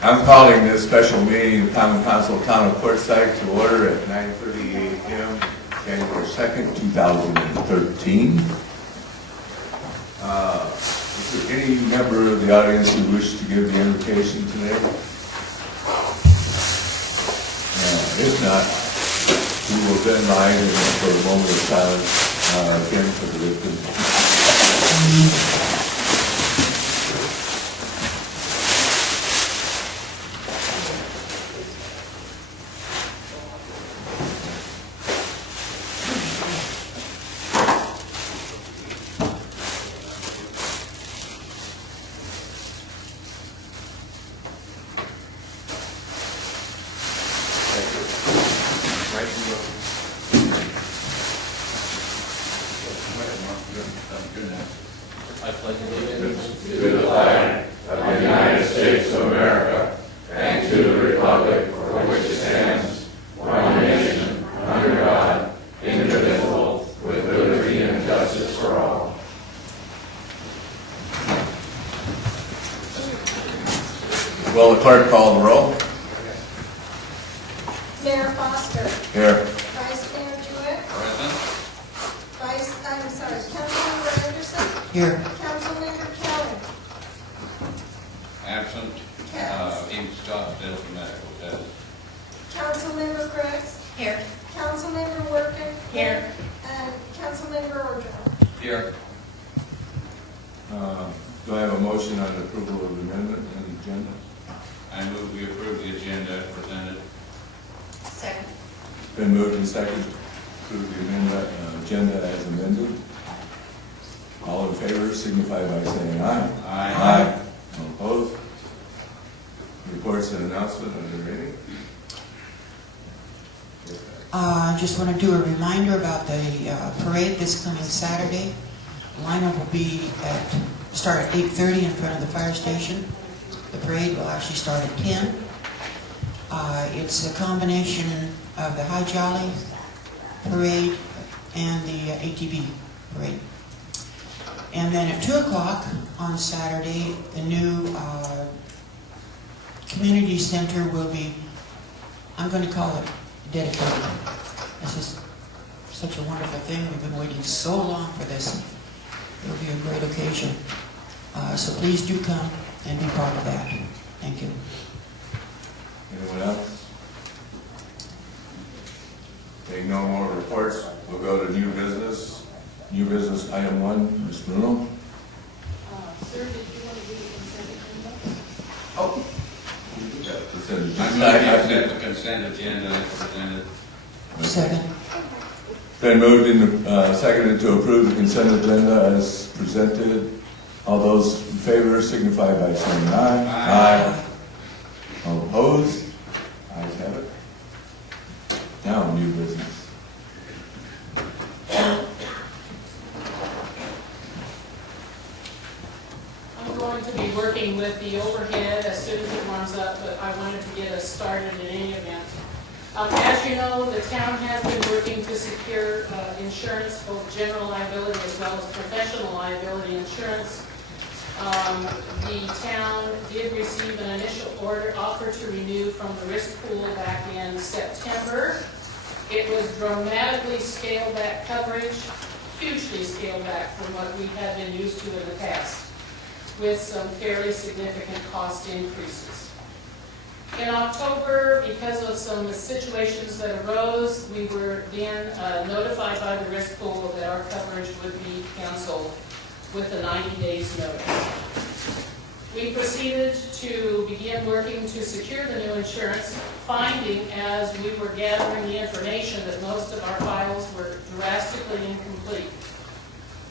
I'm calling this special meeting of Common Council Town of Quartzsite to order at 9:30 a.m. January 2nd, 2013. Is there any member of the audience who wishes to give the invocation today? If not, we will then rise for a moment of silence again for the victims. I pledge allegiance to the flag of the United States of America and to the republic for which it stands, one nation, under God, indivisible, with liberty and justice for all. Will the clerk call the roll? Mayor Foster. Here. Vice Mayor Jewett. Present. Councilmember Anderson. Here. Councilmember Kelly. Absent. In Scottsdale for medical test. Councilmember Crooks. Here. Councilmember Workin. Here. And Councilmember Ordro. Here. Do I have a motion on approval of the amendment and the agenda? I move we approve the agenda presented. Second. Been moved and seconded to approve the agenda as amended. All in favor signify by saying aye. Aye. All opposed? Reports and announcement, are there any? Just want to do a reminder about the parade this coming Saturday. The lineup will start at 8:30 in front of the fire station. The parade will actually start at 10. It's a combination of the High Jolly parade and the ATV parade. And then at 2 o'clock on Saturday, the new community center will be, I'm going to call it dedicated. This is such a wonderful thing. We've been waiting so long for this. It'll be a great occasion. So please do come and be part of that. Thank you. Anyone else? Being no more reports, we'll go to new business. New business item 1, Ms. Bruno. Sir, did you want to do the consent agenda? Oh. I move we accept the consent agenda as presented. Second. Been moved and seconded to approve the consent agenda as presented. All those in favor signify by saying aye. Aye. All opposed? Ayes have it. Now, new business. I'm going to be working with the overhead as soon as it warms up, but I wanted to get us started in any event. As you know, the town has been working to secure insurance, both general liability as well as professional liability insurance. The town did receive an initial offer to renew from the risk pool back in September. It was dramatically scaled back coverage, hugely scaled back from what we had been used to in the past, with some fairly significant cost increases. In October, because of some situations that arose, we were then notified by the risk pool that our coverage would be canceled with a 90 days notice. We proceeded to begin working to secure the new insurance, finding as we were gathering the information that most of our files were drastically incomplete.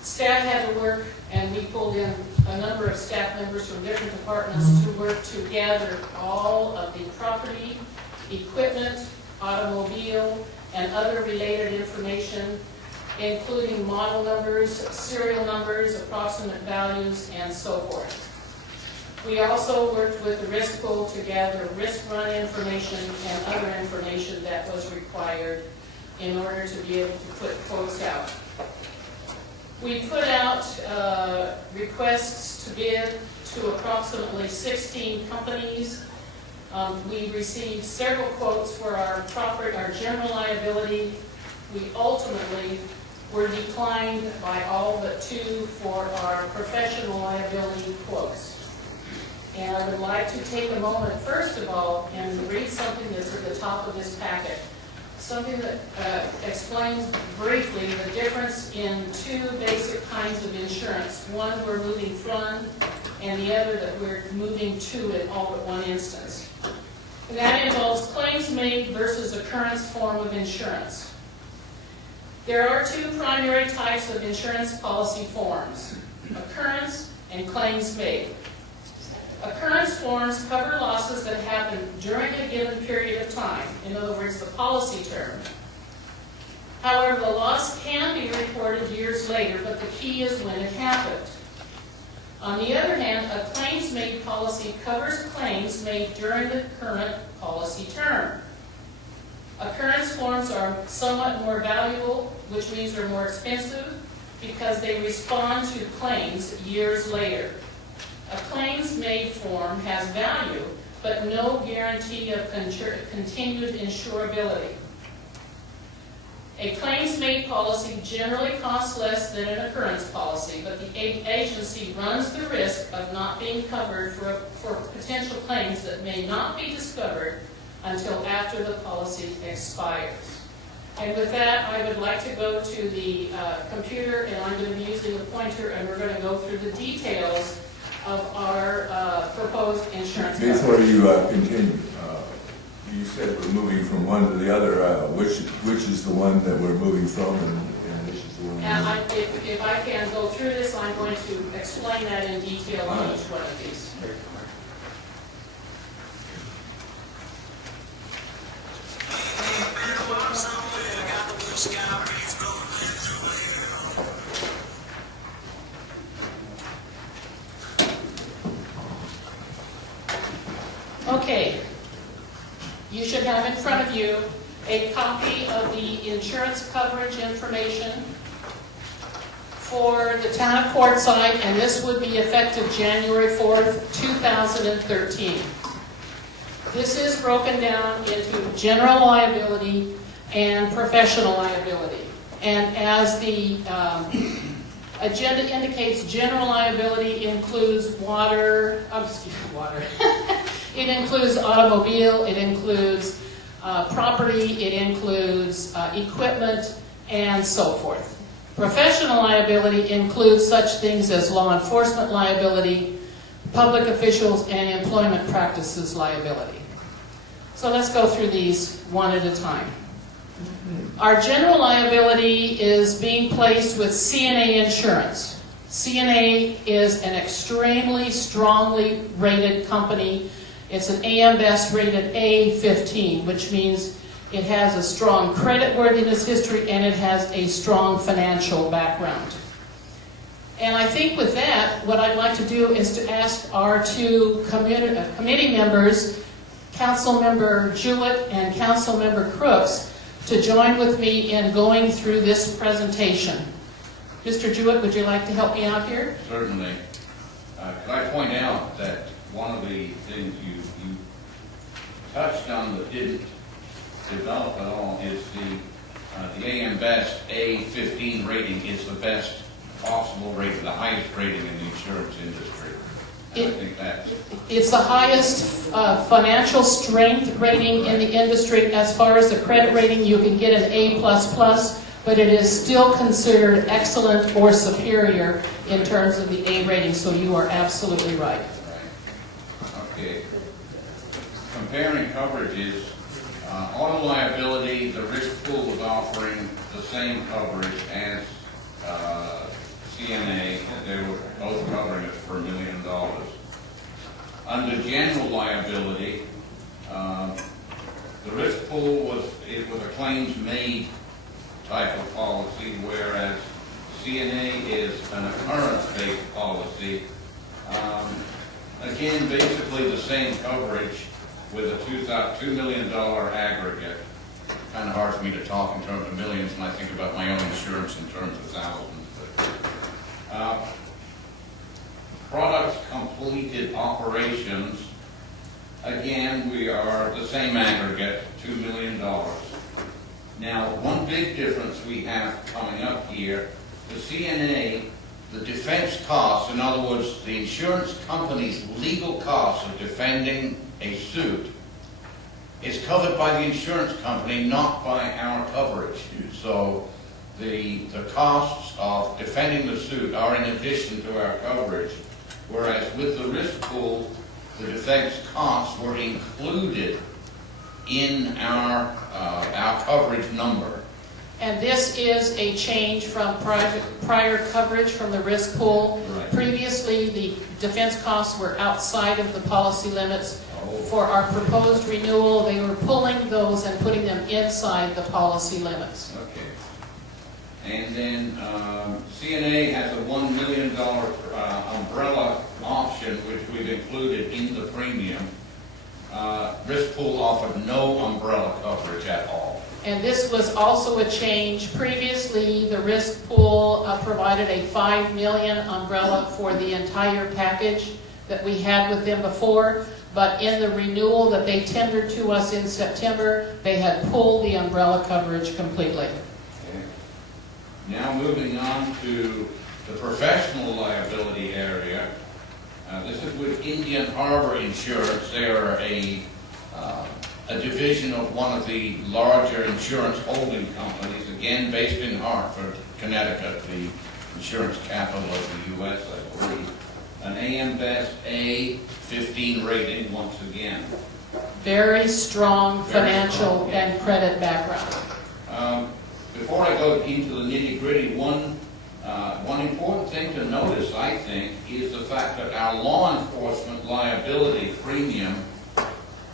Staff had to work, and we pulled in a number of staff members from different departments to work to gather all of the property, equipment, automobile, and other related information, including model numbers, serial numbers, approximate values, and so forth. We also worked with the risk pool to gather risk run information and other information that was required in order to be able to put quotes out. We put out requests to bid to approximately 16 companies. We received several quotes for our general liability. We ultimately were declined by all but 2 for our professional liability quotes. And I would like to take a moment, first of all, and read something that's at the top of this packet. Something that explains briefly the difference in 2 basic kinds of insurance. One we're moving from, and the other that we're moving to in all but one instance. And that involves claims made versus occurrence form of insurance. There are 2 primary types of insurance policy forms: occurrence and claims made. Occurrence forms cover losses that happen during a given period of time, in other words, the policy term. However, the loss can be reported years later, but the key is when it happened. On the other hand, a claims-made policy covers claims made during the current policy term. Occurrence forms are somewhat more valuable, which means they're more expensive, because they respond to claims years later. A claims-made form has value, but no guarantee of continued insurability. A claims-made policy generally costs less than an occurrence policy, but the agency runs the risk of not being covered for potential claims that may not be discovered until after the policy expires. And with that, I would like to go to the computer, and I'm going to be using a pointer, and we're going to go through the details of our proposed insurance coverage. Before you continue, you said we're moving from one to the other. Which is the one that we're moving from, and which is the one? And if I can go through this, I'm going to explain that in detail on each one of these. Okay, you should have in front of you a copy of the insurance coverage information for the town of Quartzsite, and this would be effective January 4th, 2013. This is broken down into general liability and professional liability. And as the agenda indicates, general liability includes it includes automobile, it includes property, it includes equipment, and so forth. Professional liability includes such things as law enforcement liability, public officials, and employment practices liability. So let's go through these one at a time. Our general liability is being placed with CNA Insurance. CNA is an extremely strongly rated company. It's an AM Best rated A15, which means it has a strong creditworthiness history and it has a strong financial background. And I think with that, what I'd like to do is to ask our 2 committee members, Councilmember Jewett and Councilmember Crooks, to join with me in going through this presentation. Mr. Jewett, would you like to help me out here? Certainly. Could I point out that one of the things you touched on but didn't develop at all is the AM Best A15 rating is the best possible rating, the highest rating in the insurance industry. And I think that's... It's the highest financial strength rating in the industry. As far as the credit rating, you can get an A++, but it is still considered excellent or superior in terms of the A rating, so you are absolutely right. Okay. Comparing coverages, auto liability, the risk pool was offering the same coverage as CNA. They were both covering it for $1 million. Under general liability, the risk pool was a claims-made type of policy, whereas CNA is an occurrence-based policy. Again, basically the same coverage with a $2 million aggregate. Kind of hard for me to talk in terms of millions when I think about my own insurance in terms of thousands. But, products completed operations, again, we are the same aggregate, $2 million. Now, one big difference we have coming up here, the CNA, the defense costs, in other words, the insurance company's legal costs of defending a suit, is covered by the insurance company, not by our coverage. So the costs of defending the suit are in addition to our coverage, whereas with the risk pool, the defense costs were included in our coverage number. And this is a change from prior coverage from the risk pool. Right. Previously, the defense costs were outside of the policy limits. For our proposed renewal, they were pulling those and putting them inside the policy limits. Okay. And then CNA has a $1 million umbrella option, which we've included in the premium. Risk pool offered no umbrella coverage at all. And this was also a change. Previously, the risk pool provided a $5 million umbrella for the entire package that we had with them before. But in the renewal that they tendered to us in September, they had pulled the umbrella coverage completely. Okay. Now moving on to the professional liability area. This is with Indian Harbor Insurance. They are a division of one of the larger insurance holding companies, again based in Hartford, Connecticut, the insurance capital of the U.S., I believe. An AM Best A15 rating once again. Very strong financial and credit background. Before I go into the nitty-gritty, one important thing to notice, I think, is the fact that our law enforcement liability premium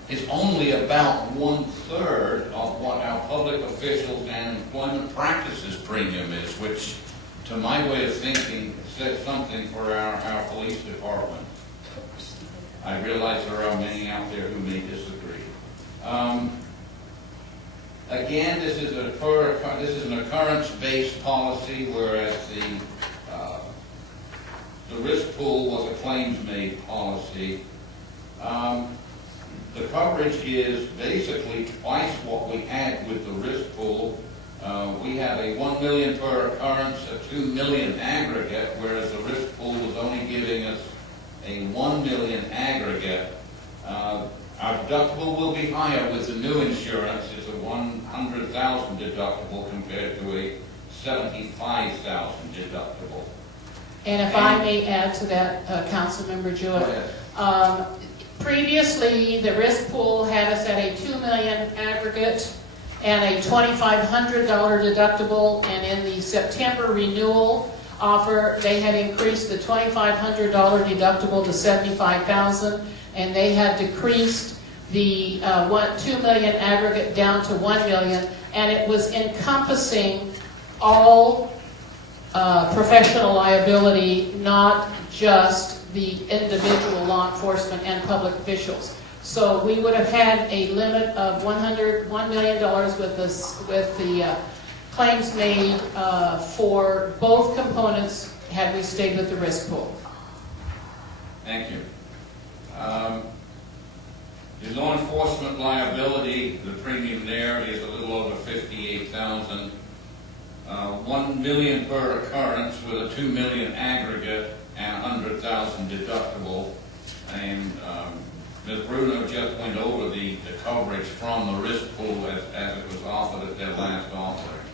is only about 1/3 of what our public officials and employment practices premium is, which, to my way of thinking, says something for our police department. I realize there are many out there who may disagree. Again, this is an occurrence-based policy, whereas the risk pool was a claims-made policy. The coverage is basically twice what we had with the risk pool. We have a $1 million per occurrence, a $2 million aggregate, whereas the risk pool was only giving us a $1 million aggregate. Our deductible will be higher with the new insurance. It's a $100,000 deductible compared to a $75,000 deductible. And if I may add to that, Councilmember Jewett, previously the risk pool had us at a $2 million aggregate and a $2,500 deductible, and in the September renewal offer, they had increased the $2,500 deductible to $75,000, and they had decreased the $2 million aggregate down to $1 million, and it was encompassing all professional liability, not just the individual law enforcement and public officials. So we would have had a limit of $1 million with the claims made for both components had we stayed with the risk pool. Thank you. The law enforcement liability, the premium there is a little over $58,000. $1 million per occurrence with a $2 million aggregate and $100,000 deductible. And Ms. Bruno just went over the coverage from the risk pool as it was offered at their last offering.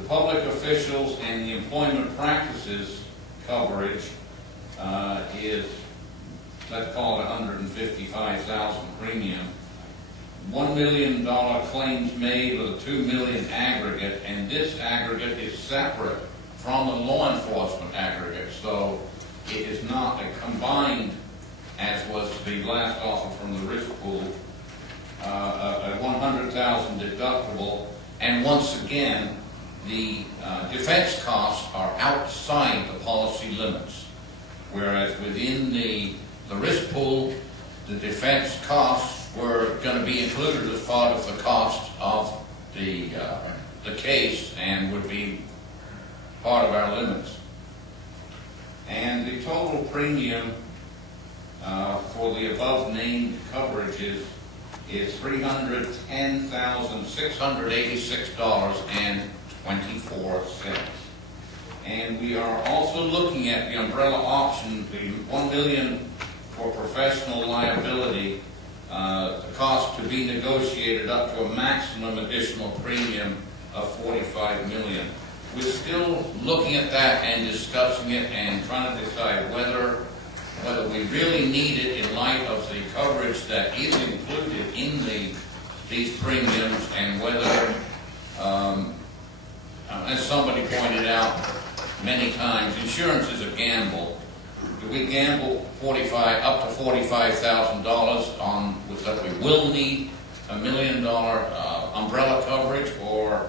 The public officials and the employment practices coverage is, let's call it $155,000 premium. $1 million claims made with a $2 million aggregate, and this aggregate is separate from the law enforcement aggregate, so it is not a combined, as was the last offer from the risk pool, a $100,000 deductible, and once again, the defense costs are outside the policy limits, whereas within the risk pool, the defense costs were going to be included as part of the cost of the case and would be part of our limits. And the total premium for the above named coverages is $310,686.24. And we are also looking at the umbrella option, the $1 million for professional liability, the cost to be negotiated up to a maximum additional premium of $45 million. We're still looking at that and discussing it and trying to decide whether we really need it in light of the coverage that is included in these premiums, and whether, as somebody pointed out many times, insurance is a gamble. Do we gamble up to $45,000 on that we will need $1 million umbrella coverage, or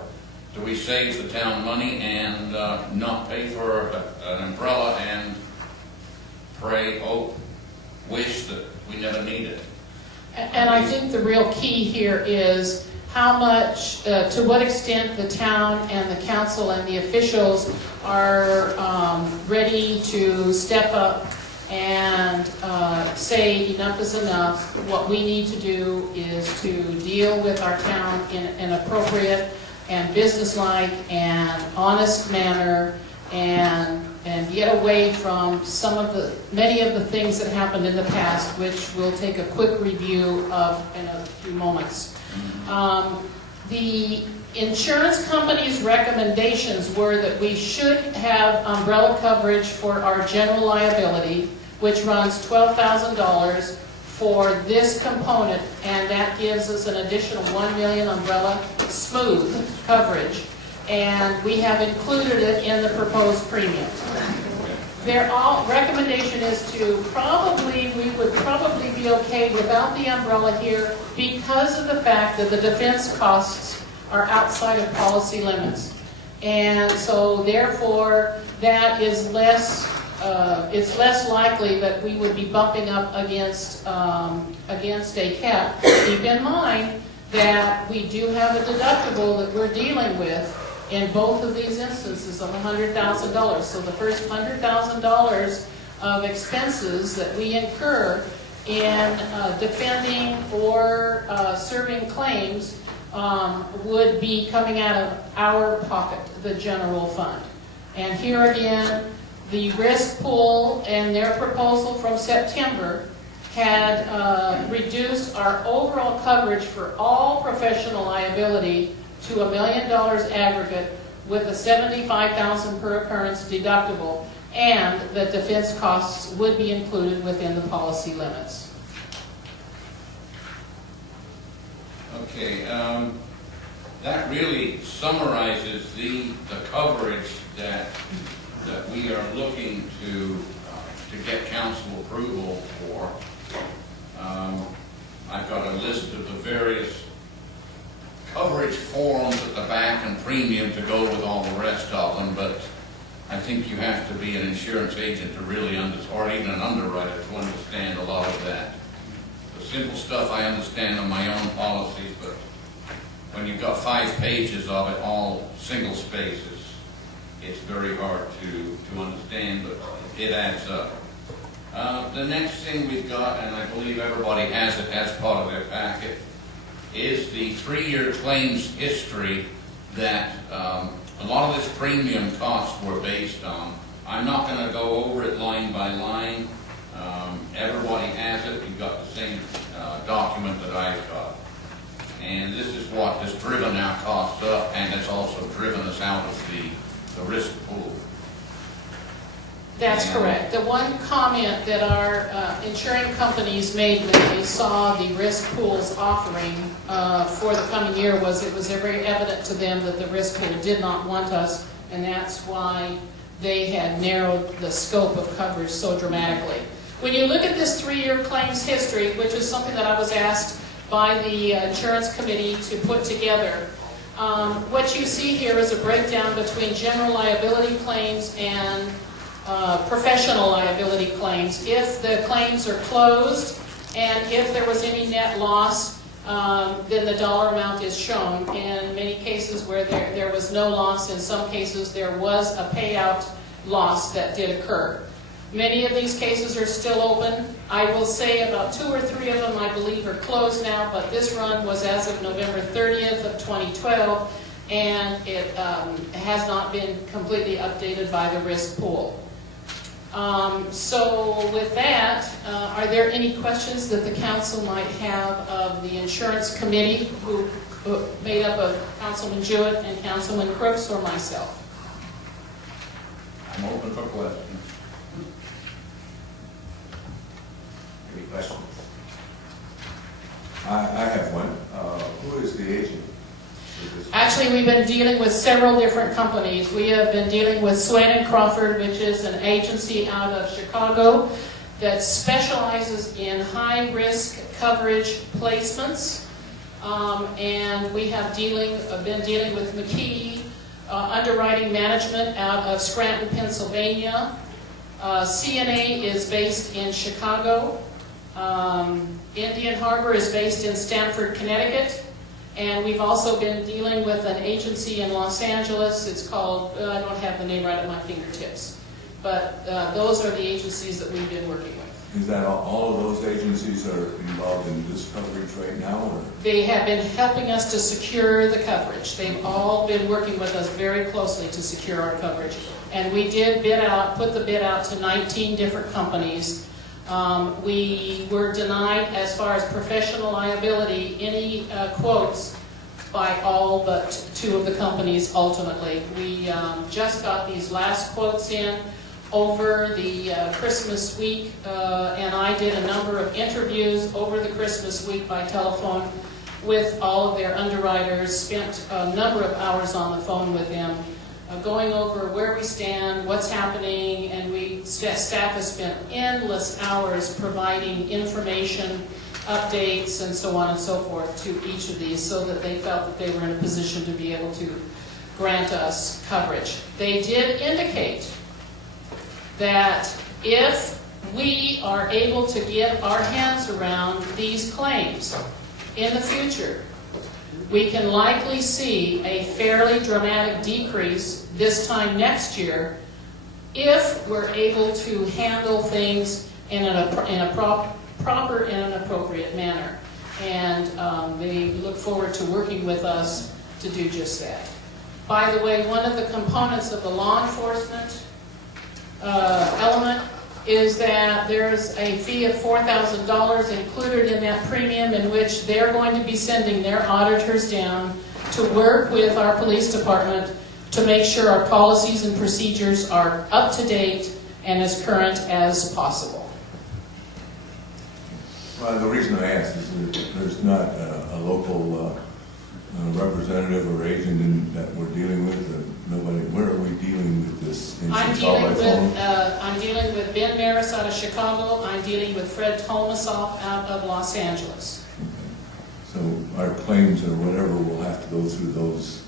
do we save the town money and not pay for an umbrella and pray, hope, wish that we never need it? And I think the real key here is how much, to what extent the town and the council and the officials are ready to step up and say enough is enough. What we need to do is to deal with our town in an appropriate and businesslike and honest manner, and get away from many of the things that happened in the past, which we'll take a quick review of in a few moments. The insurance company's recommendations were that we should have umbrella coverage for our general liability, which runs $12,000 for this component, and that gives us an additional $1 million umbrella smooth coverage, and we have included it in the proposed premium. Their recommendation is we would probably be okay without the umbrella here because of the fact that the defense costs are outside of policy limits. And so therefore, that is it's less likely that we would be bumping up against a cap. Keep in mind that we do have a deductible that we're dealing with in both of these instances of $100,000. So the first $100,000 of expenses that we incur in defending or serving claims would be coming out of our pocket, the general fund. And here again, the risk pool and their proposal from September had reduced our overall coverage for all professional liability to $1 million aggregate with a $75,000 per occurrence deductible, and that defense costs would be included within the policy limits. Okay, that really summarizes the coverage that we are looking to get council approval for. I've got a list of the various coverage forms at the back and premium to go with all the rest of them, but I think you have to be an insurance agent to really or even an underwriter to understand a lot of that. The simple stuff I understand on my own policies, but when you've got 5 pages of it, all single spaces, it's very hard to understand, but it adds up. The next thing we've got, and I believe everybody has it as part of their packet, is the 3-year claims history that a lot of this premium costs were based on. I'm not going to go over it line by line. Everybody has it. You've got the same document that I've got. And this is what has driven our costs up, and it's also driven us out of the risk pool. That's correct. The one comment that our insurance companies made when they saw the risk pool's offering for the coming year was it was very evident to them that the risk pool did not want us, and that's why they had narrowed the scope of coverage so dramatically. When you look at this 3-year claims history, which is something that I was asked by the insurance committee to put together, what you see here is a breakdown between general liability claims and professional liability claims. If the claims are closed and if there was any net loss, then the dollar amount is shown. In many cases where there was no loss, in some cases there was a payout loss that did occur. Many of these cases are still open. I will say about 2 or 3 of them I believe are closed now, but this run was as of November 30th of 2012, and it has not been completely updated by the risk pool. So with that, are there any questions that the council might have of the insurance committee, who made up of Councilman Jewett and Councilman Crooks or myself? I'm open for questions. Any questions? I have one. Who is the agent for this? Actually, we've been dealing with several different companies. We have been dealing with Swain & Crawford, which is an agency out of Chicago that specializes in high-risk coverage placements. And we have been dealing with McKee Underwriting Management out of Scranton, Pennsylvania. CNA is based in Chicago. Indian Harbor is based in Stamford, Connecticut. And we've also been dealing with an agency in Los Angeles. It's called, I don't have the name right at my fingertips. But those are the agencies that we've been working with. Is that all of those agencies are involved in this coverage right now? Or? They have been helping us to secure the coverage. They've all been working with us very closely to secure our coverage. And we did put the bid out to 19 different companies. We were denied, as far as professional liability, any quotes by all but 2 of the companies ultimately. We just got these last quotes in over the Christmas week, and I did a number of interviews over the Christmas week by telephone with all of their underwriters, spent a number of hours on the phone with them, going over where we stand, what's happening, and staff has spent endless hours providing information, updates, and so on and so forth to each of these so that they felt that they were in a position to be able to grant us coverage. They did indicate that if we are able to get our hands around these claims in the future, we can likely see a fairly dramatic decrease this time next year if we're able to handle things in a proper and an appropriate manner. And they look forward to working with us to do just that. By the way, one of the components of the law enforcement element is that there's a fee of $4,000 included in that premium, in which they're going to be sending their auditors down to work with our police department to make sure our policies and procedures are up to date and as current as possible. Well, the reason I asked is that there's not a local representative or agent that we're dealing with. Nobody. Where are we dealing with this? I'm dealing with Ben Maris out of Chicago. I'm dealing with Fred Tolmasoff out of Los Angeles. Okay. So our claims or whatever will have to go through those.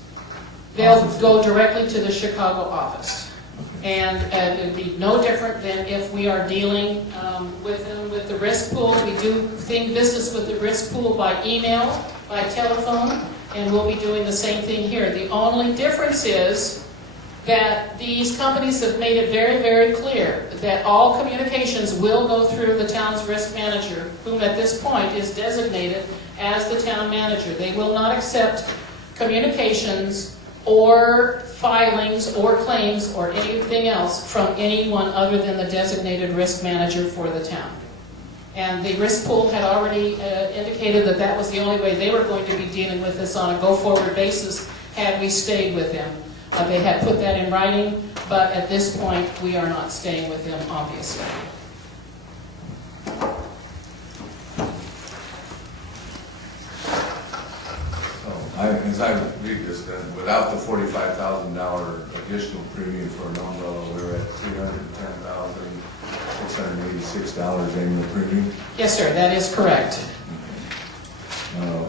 They'll offices. go directly to the Chicago office. Okay. And it would be no different than if we are dealing with them with the risk pool. We do business with the risk pool by email, by telephone, and we'll be doing the same thing here. The only difference is that these companies have made it very, very clear that all communications will go through the town's risk manager, whom at this point is designated as the town manager. They will not accept communications or filings or claims or anything else from anyone other than the designated risk manager for the town. And the risk pool had already indicated that that was the only way they were going to be dealing with this on a go-forward basis had we stayed with them. They had put that in writing, but at this point we are not staying with them, obviously. As I read this, then, without the $45,000 additional premium for an umbrella, we're at $310,686 annual premium. Yes, sir, that is correct.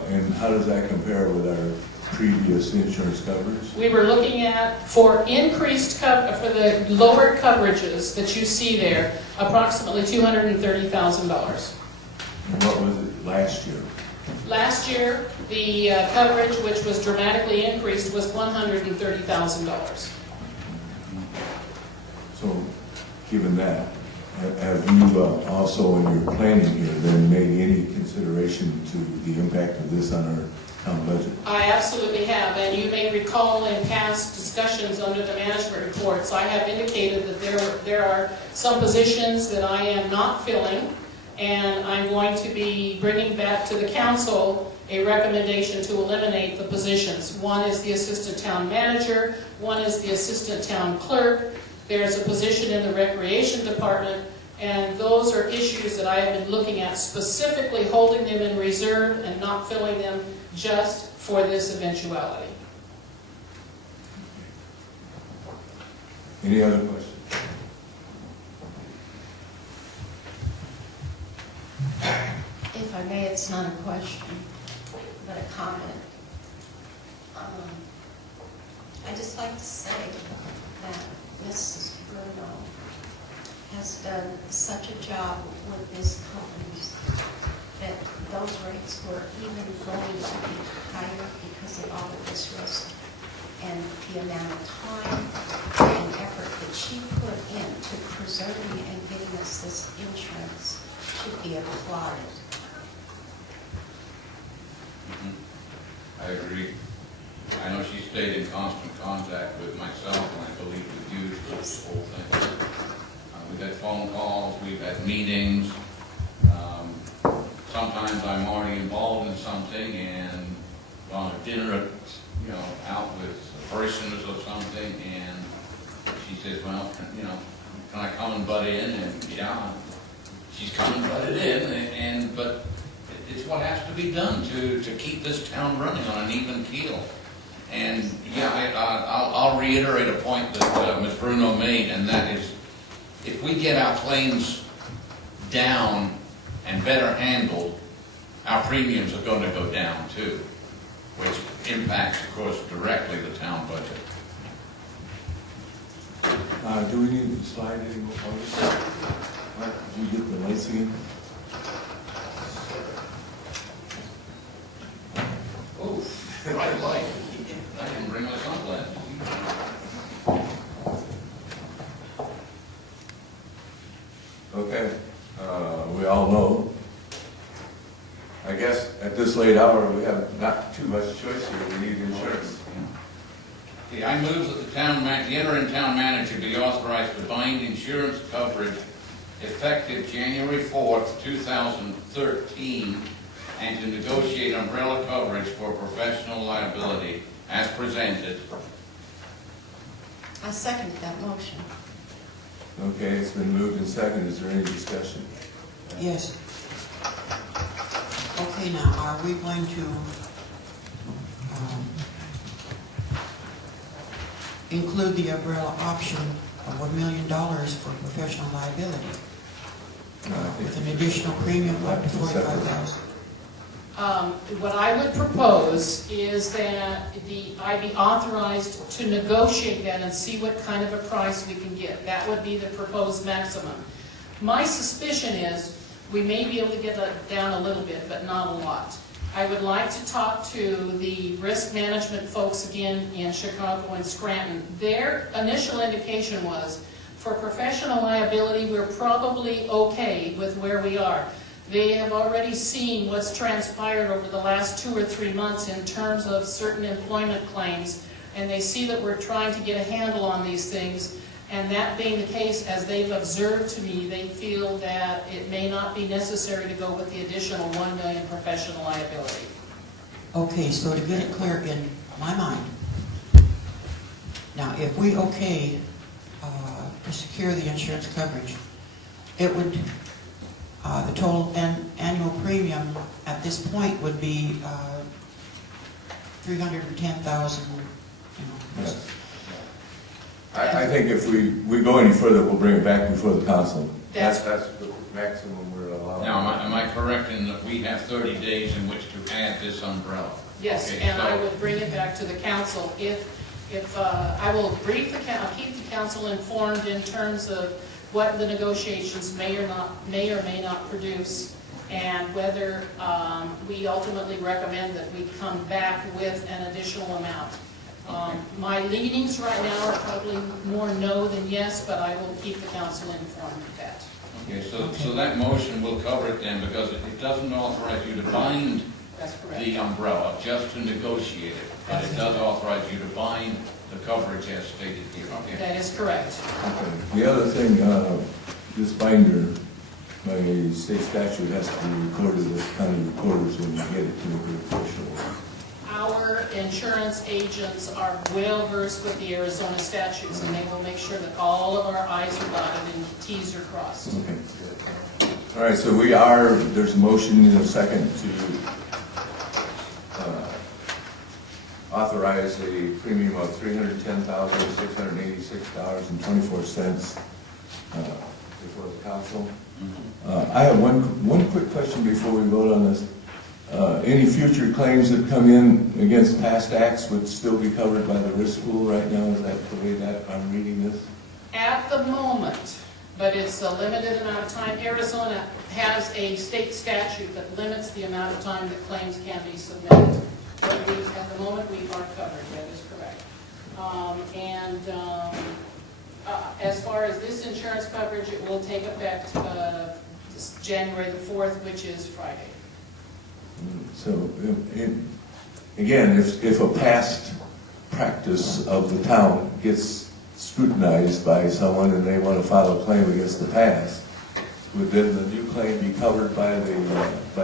And how does that compare with our previous insurance coverage? We were looking at, for increased for the lower coverages that you see there, approximately $230,000. And what was it last year? Last year, the coverage, which was dramatically increased, was $130,000. So, given that, Have you also, in your planning here, then made any consideration to the impact of this on our town budget? I absolutely have, and you may recall in past discussions under the management reports, I have indicated that there are some positions that I am not filling, and I'm going to be bringing back to the council a recommendation to eliminate the positions. One is the assistant town manager, one is the assistant town clerk, there's a position in the recreation department, and those are issues that I have been looking at, specifically holding them in reserve and not filling them just for this eventuality. Any other questions? If I may, it's not a question, but a comment. I'd just like to say that Mrs. Bruno has done such a job with this company that those rates were even going to be higher because of all of this risk. And the amount of time and effort that she put into preserving and getting us this insurance should be applauded. I agree. I know she stayed in constant contact with myself, and I believe with you through this whole thing. We've had phone calls, we've had meetings. Sometimes I'm already involved in something and on a dinner, out with parishioners or something, and she says, well, can I come and butt in? And yeah, she's come and butted in, but it's what has to be done to keep this town running on an even keel. And yeah, I'll reiterate a point that Ms. Bruno made, and that is, if we get our claims down and better handled, our premiums are going to go down too, which impacts, of course, directly the town budget. Do we need to slide anymore? Did you get the lights again? Oh, bright light. I didn't bring my sunglasses. Okay, we all know. I guess at this late hour, we have not too much choice here. We need insurance. Okay, I move that the interim town manager be authorized to bind insurance coverage effective January 4th, 2013, and to negotiate umbrella coverage for professional liability as presented. I second that motion. Okay, it's been moved and seconded. Is there any discussion? Yes. Okay, now, are we going to include the umbrella option of $1 million for professional liability with an additional premium up to $45,000? What I would propose is that I be authorized to negotiate that and see what kind of a price we can get. That would be the proposed maximum. My suspicion is we may be able to get that down a little bit, but not a lot. I would like to talk to the risk management folks again in Chicago and Scranton. Their initial indication was, for professional liability, we're probably okay with where we are. They have already seen what's transpired over the last 2 or 3 months in terms of certain employment claims, and they see that we're trying to get a handle on these things. And that being the case, as they've observed to me, they feel that it may not be necessary to go with the additional $1 million professional liability. Okay, so to get it clear in my mind, now if we to secure the insurance coverage, it would, the total annual premium at this point would be $310,000, Yes. I think if we go any further, we'll bring it back before the council. That's the maximum we're allowed. Now, am I correct in that we have 30 days in which to add this umbrella? Yes, Okay, and so I would bring it back to the council. I will brief keep the council informed in terms of what the negotiations may or may not produce, and whether we ultimately recommend that we come back with an additional amount. My leanings right now are probably more no than yes, but I will keep the council informed of that. Okay, so that motion will cover it then, because it doesn't authorize you to bind That's correct. the umbrella, just to negotiate it. But it does authorize you to bind the coverage as stated here. Okay. That is correct. Okay. The other thing, this binder, by state statute, has to be recorded with county recorders when you get it to the official. Our insurance agents are well versed with the Arizona statutes, and they will make sure that all of our I's are dotted and T's are crossed. Okay. All right, so there's a motion in a second to authorize a premium of $310,686.24 before the council. I have one quick question before we vote on this. Any future claims that come in against past acts would still be covered by the risk pool right now? Is that the way that I'm reading this? At the moment, but it's a limited amount of time. Arizona has a state statute that limits the amount of time that claims can be submitted. But at the moment, we are covered, that is correct. As far as this insurance coverage, it will take effect January the 4th, which is Friday. So, again, if a past practice of the town gets scrutinized by someone and they want to file a claim against the past, would then the new claim be covered by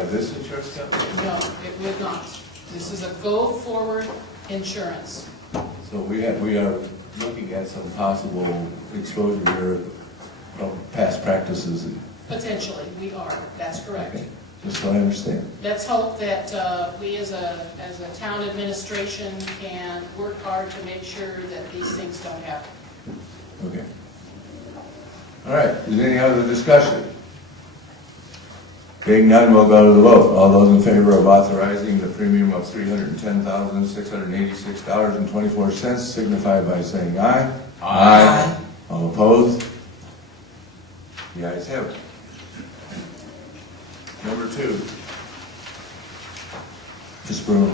this insurance company? No, it would not. This is a go-forward insurance. So we are looking at some possible exposure here from past practices. Potentially, we are. That's correct. Okay. Just so I understand. Let's hope that we as a town administration can work hard to make sure that these things don't happen. Okay. All right, is there any other discussion? Being none, we'll go to the vote. All those in favor of authorizing the premium of $310,686.24 signify by saying aye. Aye. All opposed? The ayes have it. Number 2. Ms. Bruno.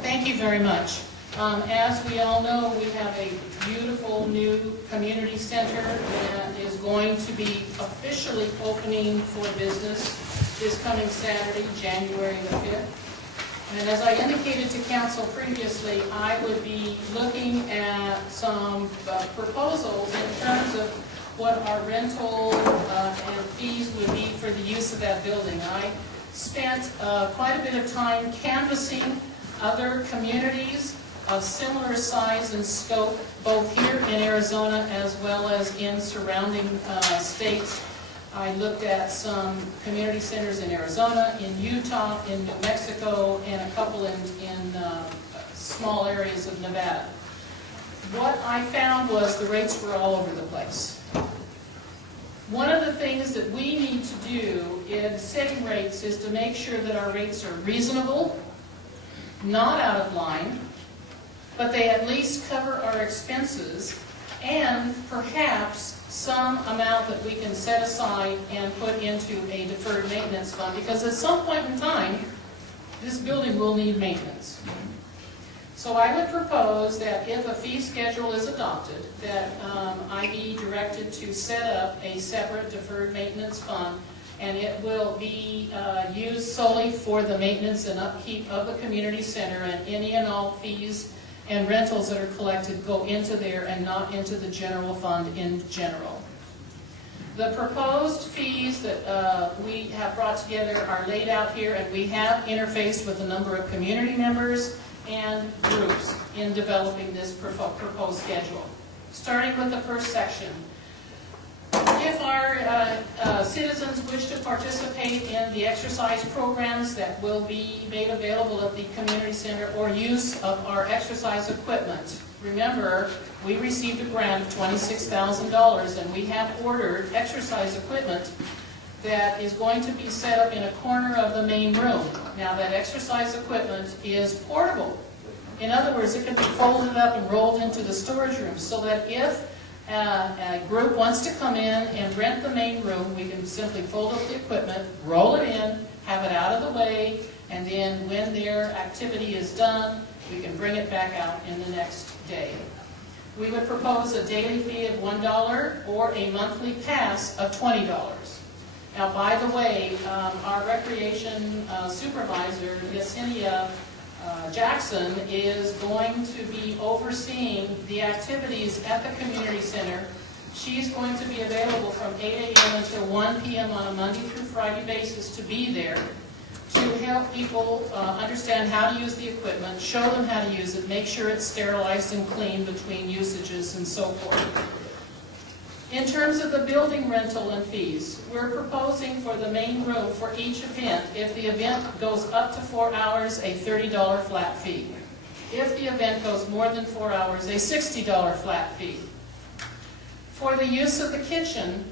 Thank you very much. As we all know, we have a beautiful new community center that is going to be officially opening for business this coming Saturday, January the 5th. And as I indicated to council previously, I would be looking at some proposals in terms of what our rental and fees would be for the use of that building. I spent quite a bit of time canvassing other communities of similar size and scope, both here in Arizona as well as in surrounding states. I looked at some community centers in Arizona, in Utah, in New Mexico, and a couple in small areas of Nevada. What I found was the rates were all over the place. One of the things that we need to do in setting rates is to make sure that our rates are reasonable, not out of line, but they at least cover our expenses and perhaps some amount that we can set aside and put into a deferred maintenance fund, because at some point in time, this building will need maintenance. So I would propose that if a fee schedule is adopted, that I be directed to set up a separate deferred maintenance fund, and it will be used solely for the maintenance and upkeep of the community center, and any and all fees and rentals that are collected go into there and not into the general fund in general. The proposed fees that we have brought together are laid out here, and we have interfaced with a number of community members and groups in developing this proposed schedule. Starting with the first section. If our citizens wish to participate in the exercise programs that will be made available at the community center, or use of our exercise equipment, remember, we received a grant of $26,000, and we have ordered exercise equipment that is going to be set up in a corner of the main room. Now, that exercise equipment is portable. In other words, it can be folded up and rolled into the storage room, so that if a group wants to come in and rent the main room, we can simply fold up the equipment, roll it in, have it out of the way, and then when their activity is done, we can bring it back out in the next day. We would propose a daily fee of $1 or a monthly pass of $20. Now, by the way, our recreation supervisor, Yesenia Jackson, is going to be overseeing the activities at the community center. She's going to be available from 8 a.m. until 1 p.m. on a Monday through Friday basis to be there to help people understand how to use the equipment, show them how to use it, make sure it's sterilized and clean between usages and so forth. In terms of the building rental and fees, we're proposing for the main room for each event, if the event goes up to 4 hours, a $30 flat fee. If the event goes more than 4 hours, a $60 flat fee. For the use of the kitchen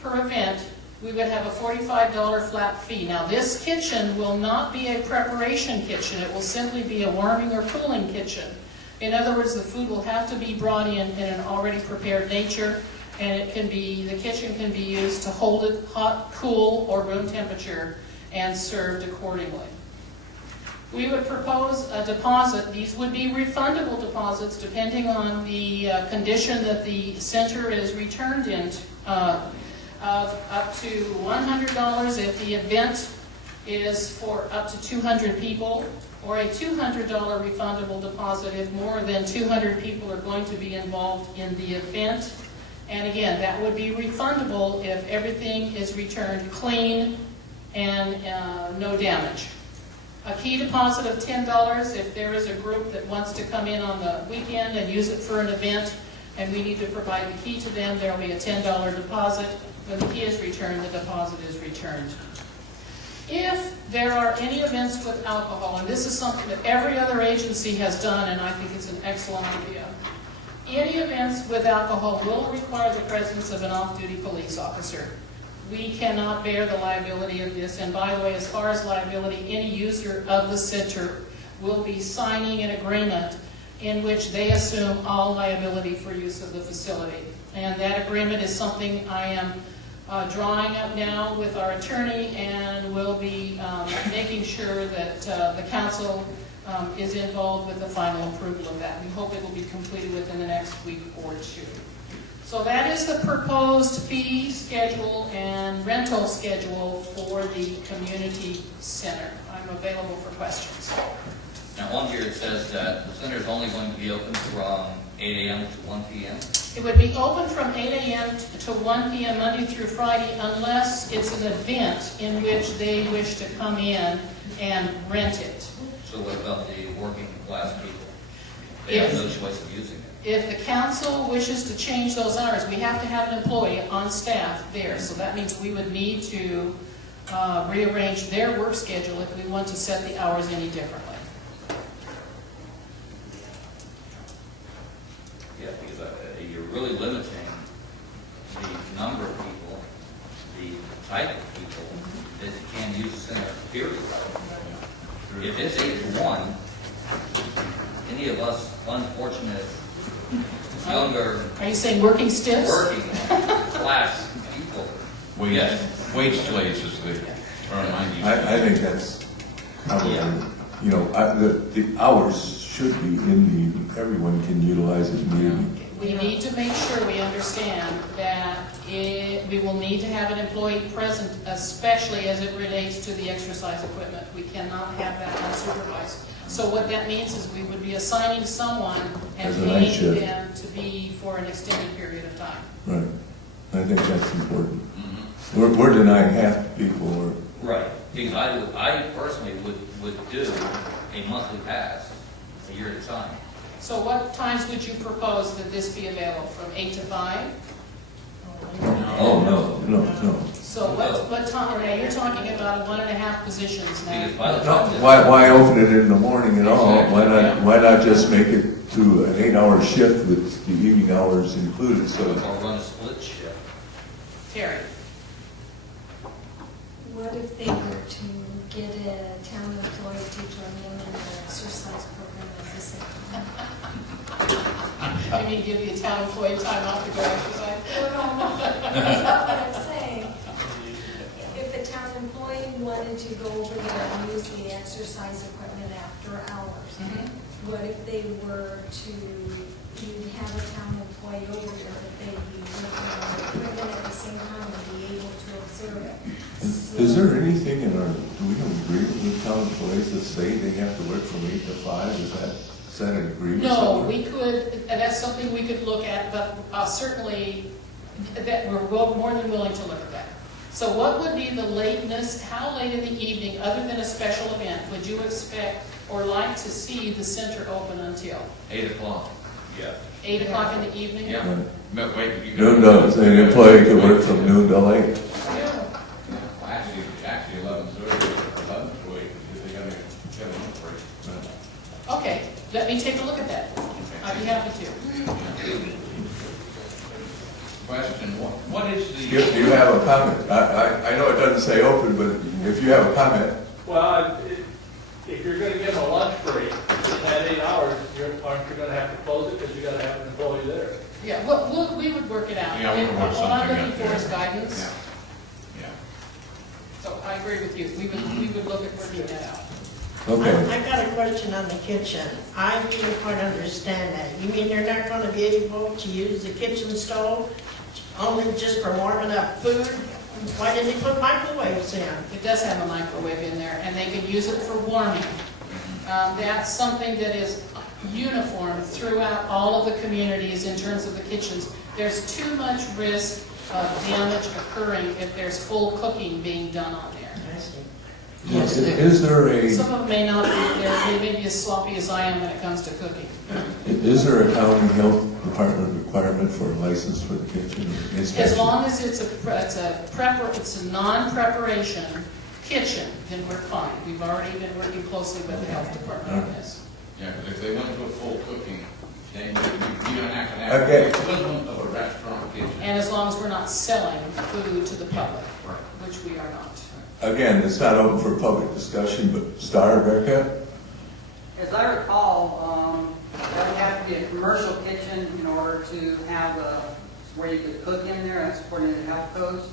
per event, we would have a $45 flat fee. Now, this kitchen will not be a preparation kitchen. It will simply be a warming or cooling kitchen. In other words, the food will have to be brought in an already prepared nature, and the kitchen can be used to hold it hot, cool, or room temperature and served accordingly. We would propose a deposit. These would be refundable deposits depending on the condition that the center is returned in, of up to $100 if the event is for up to 200 people, or a $200 refundable deposit if more than 200 people are going to be involved in the event. And again, that would be refundable if everything is returned clean and no damage. A key deposit of $10 if there is a group that wants to come in on the weekend and use it for an event, and we need to provide the key to them. There will be a $10 deposit. When the key is returned, the deposit is returned. If there are any events with alcohol, and this is something that every other agency has done, and I think it's an excellent idea, any events with alcohol will require the presence of an off-duty police officer. We cannot bear the liability of this, and by the way, as far as liability, any user of the center will be signing an agreement in which they assume all liability for use of the facility. And that agreement is something I am drawing up now with our attorney, and will be making sure that the council is involved with the final approval of that. We hope it will be completed within the next week or two. So that is the proposed fee schedule and rental schedule for the community center. I'm available for questions. Now, on here it says that the center is only going to be open from 8 a.m. to 1 p.m. It would be open from 8 a.m. to 1 p.m. Monday through Friday, unless it's an event in which they wish to come in and rent it. So what about the working class people? They Yes. have no choice of using it. If the council wishes to change those hours, we have to have an employee on staff there. So that means we would need to rearrange their work schedule if we want to set the hours any differently. Yeah, because you're really limiting the number of people, the type of people that can use the center, period. If it's 8 to 1, any of us unfortunate, younger, Are you saying working stiffs? working class people. Wage slaves is the term I use. I think that's probably, Yeah. you know, the hours should be in the, everyone can utilize it in the evening. We need to make sure we understand that we will need to have an employee present, especially as it relates to the exercise equipment. We cannot have that unsupervised. So what that means is we would be assigning someone and As a night paying shift. them to be for an extended period of time. Right. I think that's important. Mhm. We're denying half the people, or Right, because I personally would do a monthly pass a year at a time. So what times would you propose that this be available, from 8 to 5? Oh, no. no. So what time, now you're talking about 1.5 positions now. Because by the No, time. why open it in the morning at all? Why not just make it to an 8-hour shift with the evening hours included, so Or run a split shift. Terry? What if they were to get a town employee to join them in an exercise program at the same time? I mean, give the town employee time off to go exercise? No, that's not what I'm saying. If the town employee wanted to go over there and use the exercise equipment after hours, what if they were to you'd have a town employee over there, that they'd be working on their equipment at the same time and be able to observe it. Is there anything in our, do we have an agreement with town employees that say they have to work from 8 to 5? Is that an agreement? No, somewhere? we could, and that's something we could look at, but certainly, that we're more than willing to look at that. So what would be the lateness, how late in the evening, other than a special event, would you expect or like to see the center open until? 8 o'clock. Yeah. 8 o'clock in the evening? Yeah. Right. But wait, you No, an employee could work from noon till 8. Yeah. Well, actually 11:30, 11 to 8, because they gotta get a lunch break. Okay, let me take a look at that. I'd be happy to. Question, what is the? Do you have a comment? I know it doesn't say open, but if you have a comment. Well, if you're gonna give them a lunch break at 8 hours, aren't you gonna have to close it because you gotta have an employee there? Yeah, well, we would work it out. Yeah, we would work What I'm something looking out for is there. guidance, Yeah. so I agree with you. We would look at working that out. Okay. I got a question on the kitchen. I didn't quite understand that. You mean they're not gonna be able to use the kitchen stove only just for warming up food? Why didn't they put microwaves in? It does have a microwave in there, and they can use it for warming. That's something that is uniform throughout all of the communities in terms of the kitchens. There's too much risk of damage occurring if there's full cooking being done on there. I see. Yes, Is there a Some of them may not be there, they may be as sloppy as I am when it comes to cooking. Is there a county health department requirement for a license for the kitchen? As long as it's a non-preparation kitchen, then we're fine. We've already been working closely with the health department on this. Yeah, because if they went to a full cooking, then you're gonna have to have Okay. the equivalent of a restaurant kitchen. And as long as we're not selling food to the public, which we are not. Again, it's not open for public discussion, but Star Bearcat? As I recall, that would have to be a commercial kitchen in order to have where you could cook in there, that's according to the health codes.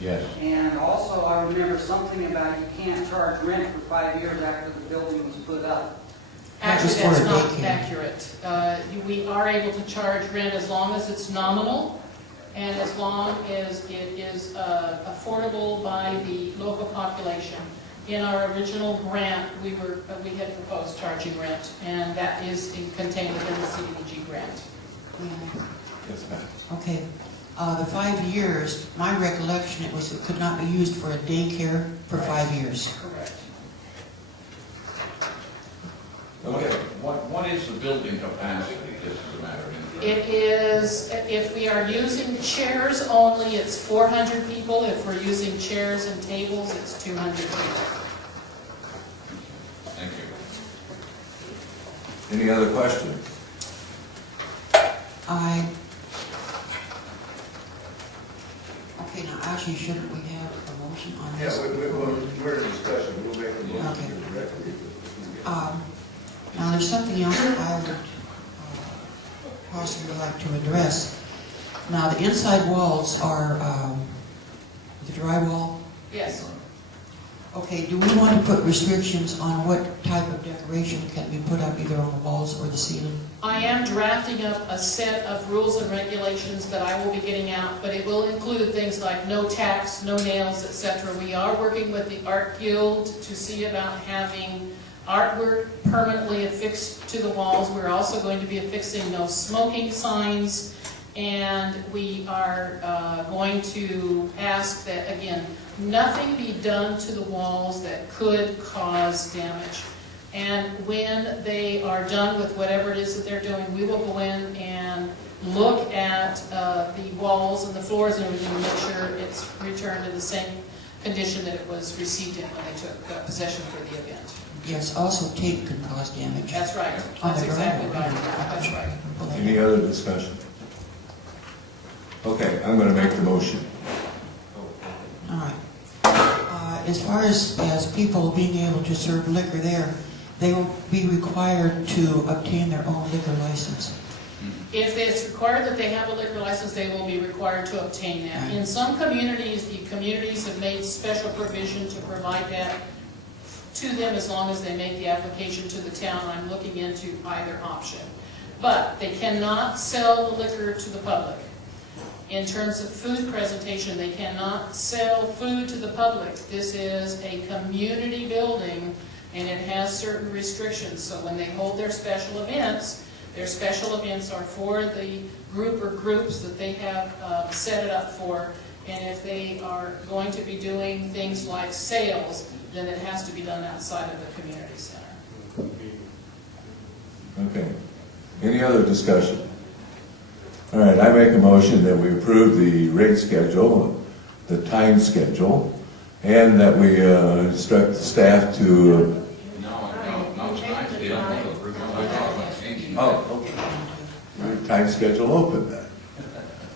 Yes. And also, I remember something about you can't charge rent for 5 years after the building was put up. Actually, Just that's for a not daycare. accurate. We are able to charge rent as long as it's nominal and as long as it is affordable by the local population. In our original grant, we had proposed charging rent, and that is contained within the CDBG grant. Yeah. Yes, ma'am. Okay. The 5 years, my recollection, it could not be used for a daycare for 5 years. Correct. Okay. What is the building capacity, just as a matter of interest? It is, if we are using chairs only, it's 400 people. If we're using chairs and tables, it's 200 people. Thank you. Any other questions? Okay, now actually, shouldn't we have a motion on Yeah, this? we're in discussion. We'll make a motion Okay. directly. Now, there's something else that I would possibly like to address. Now, the inside walls are the drywall. Yes. Okay, do we want to put restrictions on what type of decoration can be put up either on the walls or the ceiling? I am drafting up a set of rules and regulations that I will be getting out, but it will include things like no tacks, no nails, etc. We are working with the Art Guild to see about having artwork permanently affixed to the walls. We're also going to be affixing no smoking signs, and we are going to ask that, again, nothing be done to the walls that could cause damage. And when they are done with whatever it is that they're doing, we will go in and look at the walls and the floors and everything to make sure it's returned in the same condition that it was received in when they took possession for the event. Yes, also tape can cause damage. That's right. On That's the exactly drywall. right. That's right. Any other discussion? Okay, I'm going to make the motion. All right. As far as people being able to serve liquor there, they will be required to obtain their own liquor license. If it's required that they have a liquor license, they will be required to obtain that. In some communities, the communities have made special provision to provide that to them as long as they make the application to the town. I'm looking into either option. But they cannot sell the liquor to the public. In terms of food presentation, they cannot sell food to the public. This is a community building, and it has certain restrictions. So when they hold their special events are for the group or groups that they have set it up for. And if they are going to be doing things like sales, then it has to be done outside of the community center. Okay. Any other discussion? All right, I make a motion that we approve the rate schedule, the time schedule, and that we instruct the staff to... No, time still. Oh, okay. Time schedule open then.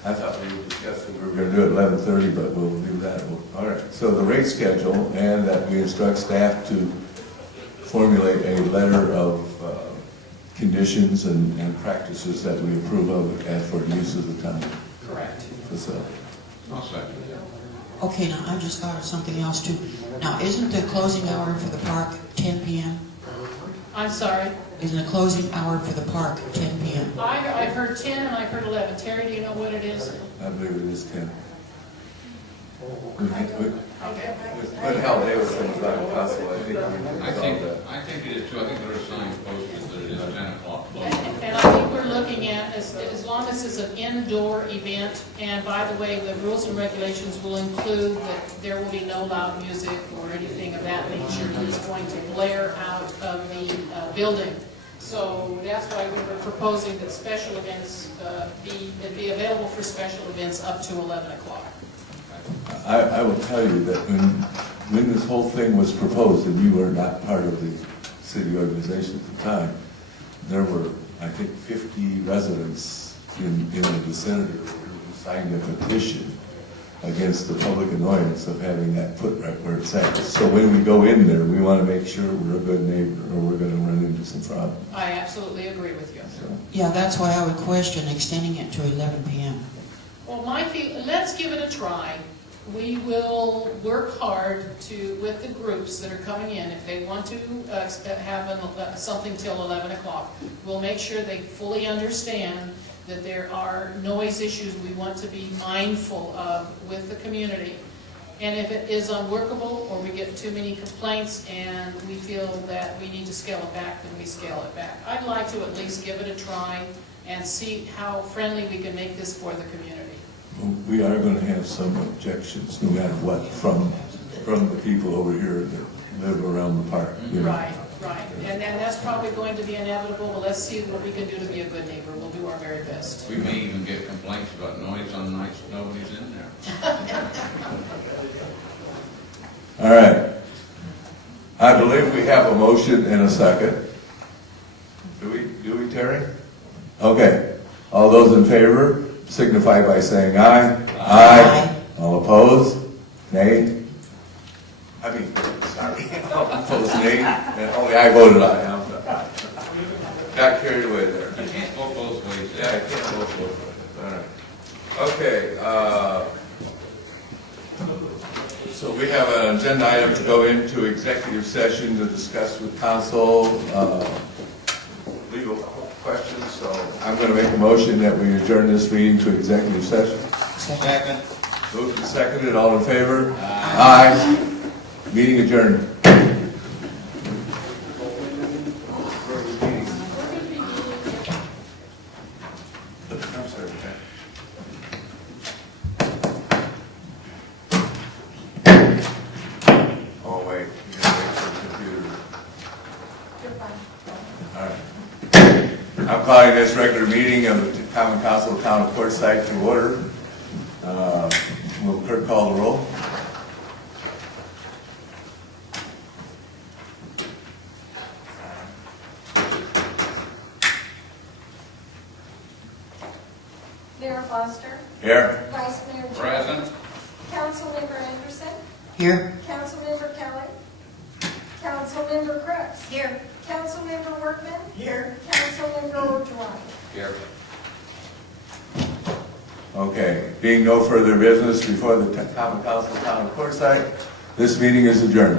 I thought we were discussing we were going to do it at 11:30, but we'll do that. All right, so the rate schedule, and that we instruct staff to formulate a letter of conditions and practices that we approve of as for use of the town Correct. facility. I'll second it. Okay, now I just thought of something else too. Now, isn't the closing hour for the park 10 p.m.? I'm sorry. Isn't the closing hour for the park 10 p.m.? I've heard 10 and I've heard 11. Terry, do you know what it is? I believe it is 10. Okay. But hell, they was possible. I think I think it is too. I think there are signs posted that it is 10 o'clock. And I think we're looking at, as long as it's an indoor event, and by the way, the rules and regulations will include that there will be no loud music or anything of that nature that's going to blare out of the building. So that's why we were proposing that special events be available for special events up to 11 o'clock. I will tell you that when this whole thing was proposed, and you were not part of the city organization at the time, there were, I think, 50 residents in the vicinity who signed a petition against the public annoyance of having that put right where it's at. So when we go in there, we want to make sure we're a good neighbor, or we're going to run into some problems. I absolutely agree with you. So, Yeah, that's why I would question extending it to 11 p.m. Well, let's give it a try. We will work hard with the groups that are coming in. If they want to have something till 11 o'clock, we'll make sure they fully understand that there are noise issues we want to be mindful of with the community. And if it is unworkable, or we get too many complaints and we feel that we need to scale it back, then we scale it back. I'd like to at least give it a try and see how friendly we can make this for the community. we are going to have some objections, no matter what, from the people over here that live around the park. You know. Right. And then that's probably going to be inevitable, but let's see what we can do to be a good neighbor. We'll do our very best. We may even get complaints about noise on nights nobody's in there. All right. I believe we have a motion and a second. Do we, Terry? Okay. All those in favor signify by saying aye. Aye. All opposed? Nay? All opposed, nay? And only I voted aye. I'm sorry. Got carried away there. You can't vote both ways. Yeah, I can't vote both ways. All right. Okay. So we have an agenda item to go into executive session to discuss with council legal questions. So I'm going to make a motion that we adjourn this meeting to executive session. Second. Moved and seconded. All in favor? Aye. Meeting adjourned. I'm sorry, Pat. Oh, wait. You gotta wait for the computer. All right. I'm calling this regular meeting of the Common Council of Town of Portside to order. Will clerk call the roll? Mayor Foster, Here. Vice Mayor Jones, Present. Councilmember Anderson, Here? Councilmember Kelly, Councilmember Crooks. Here. Councilmember Workman. Here. Councilmember Orgeron. Here. Okay. Being no further business before the Common Council of Town of Portside, this meeting is adjourned.